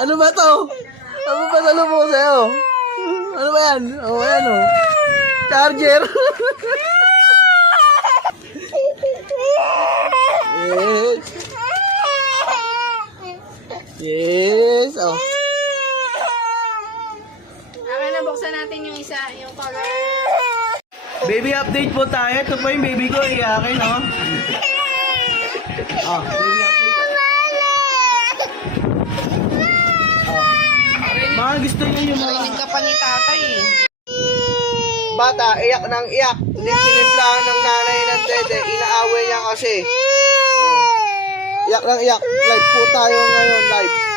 Ano ba to? Ano ba salubong sa'yo? Ano ba yan? Oh, ayan oh. Charger. Yes. Yes. Oh. Akin na, buksan natin yung isa, yung color. Baby update po tayo. Ito po yung baby ko. Iyakin, oh. Oh, baby update. Oh. Mga gusto niyo yung mga... Narinig ka pa ni tatay eh. Bata, iyak ng iyak. Hindi tinimplahan ng nanay ng dede. Inaaway niya kasi. Iyak ng iyak. Live po tayo ngayon. Live.